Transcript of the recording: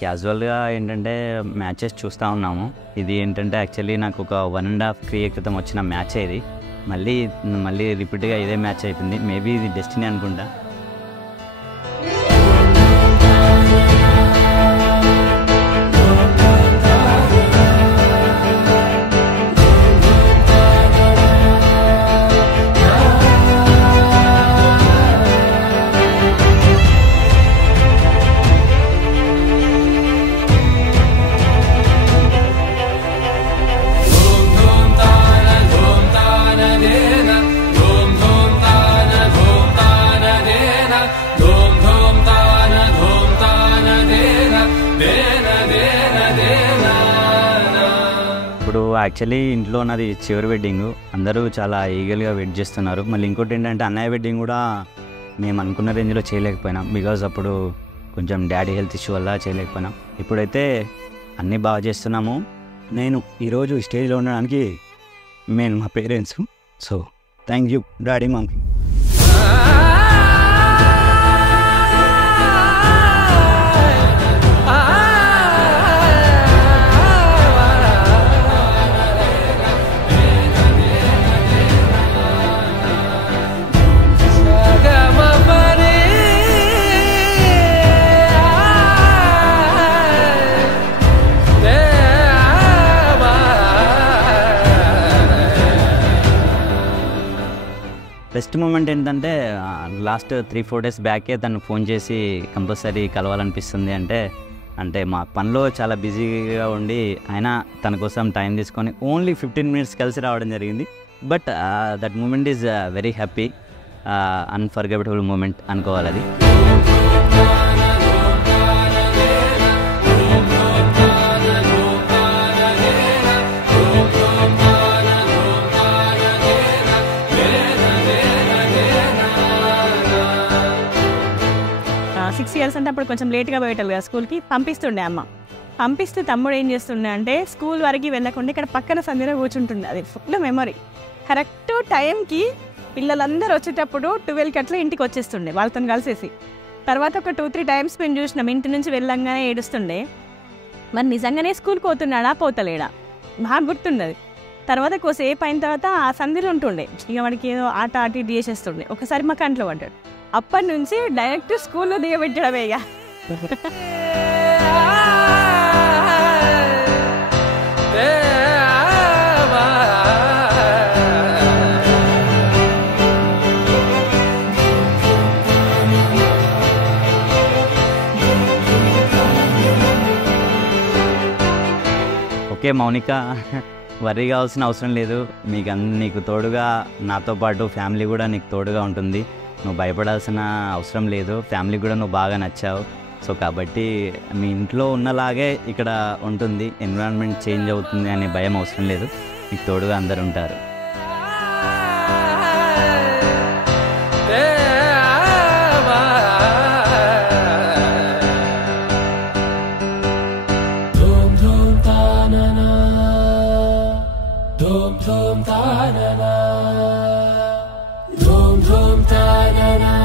క్యాజువల్గా ఏంటంటే మ్యాచెస్ చూస్తూ ఉన్నాము. ఇది ఏంటంటే యాక్చువల్లీ నాకు ఒక 1.5 year క్రితం వచ్చిన మ్యాచ్ ఇది. మళ్ళీ రిపీట్గా ఇదే మ్యాచ్ అయిపోయింది. మేబీ ఇది డెస్టినీ అనుకుంటా. ఇప్పుడు యాక్చువల్లీ ఇంట్లో ఉన్నది చివరి వెడ్డింగ్. అందరూ చాలా ఈగర్గా వెయిట్ చేస్తున్నారు. మళ్ళీ ఇంకోటి ఏంటంటే అన్నయ్య వెడ్డింగ్ కూడా మేము అనుకున్న రేంజ్లో చేయలేకపోయినాం. బికాజ్ అప్పుడు కొంచెం డాడీ హెల్త్ ఇష్యూ వల్ల చేయలేకపోయినాం. ఇప్పుడైతే అన్నీ బాగా చేస్తున్నాము. నేను ఈరోజు స్టేజ్లో ఉండడానికి మెయిన్ మా parents. So thank you daddy mummy. Best moment ఏంటంటే లాస్ట్ 3-4 days బ్యాకే తను ఫోన్ చేసి కంపల్సరీ కలవాలనిపిస్తుంది అంటే మా పనిలో చాలా బిజీగా ఉండి అయినా తన కోసం టైం తీసుకొని ఓన్లీ 15 minutes కలిసి రావడం జరిగింది. But that moment is very happy, unforgettable moment అనుకోవాలి అది. సిక్స్ ఇయర్స్ అంటే అప్పుడు కొంచెం లేట్గా పోయేటారు కదా స్కూల్కి. పంపిస్తుండే అమ్మ. పంపిస్తే తమ్ముడు ఏం చేస్తుండే అంటే స్కూల్ వరకు వెళ్ళకుండా ఇక్కడ పక్కన సందిలో కూర్చుంటుండే. అది ఫుల్ మెమరీ. కరెక్ట్ టైంకి పిల్లలందరూ వచ్చేటప్పుడు 12కి అట్లా ఇంటికి వచ్చేస్తుండే వాళ్ళతో కలిసేసి. తర్వాత ఒక 2-3 times మేము చూసినాం ఇంటి నుంచి వెళ్ళంగానే ఏడుస్తుండే. మరి నిజంగానే స్కూల్కి పోతున్నాడా పోతలేడా బాగా గుర్తుండదు. తర్వాత కోసేపు అయిన తర్వాత ఆ సందిలో ఉంటుండే. ఇక వాడికి ఏదో ఆట ఆటి చేసేస్తుండే. ఒకసారి మా కంట్లో పడ్డాడు. అప్పటి నుంచి డైరెక్ట్ స్కూల్లో దిగబెట్టడమే. ఇక ఓకే మౌనిక, వర్రీ కావాల్సిన అవసరం లేదు. నీకు తోడుగా నాతో పాటు ఫ్యామిలీ కూడా నీకు తోడుగా ఉంటుంది. నువ్వు భయపడాల్సిన అవసరం లేదు. ఫ్యామిలీ కూడా నువ్వు బాగా నచ్చావు. సో కాబట్టి మీ ఇంట్లో ఉన్నలాగే ఇక్కడ ఉంటుంది. ఎన్విరాన్మెంట్ చేంజ్ అవుతుంది అనే భయం అవసరం లేదు. నీకు తోడుగా అందరు ఉంటారు. Dum dum ta na na, dum dum ta na na.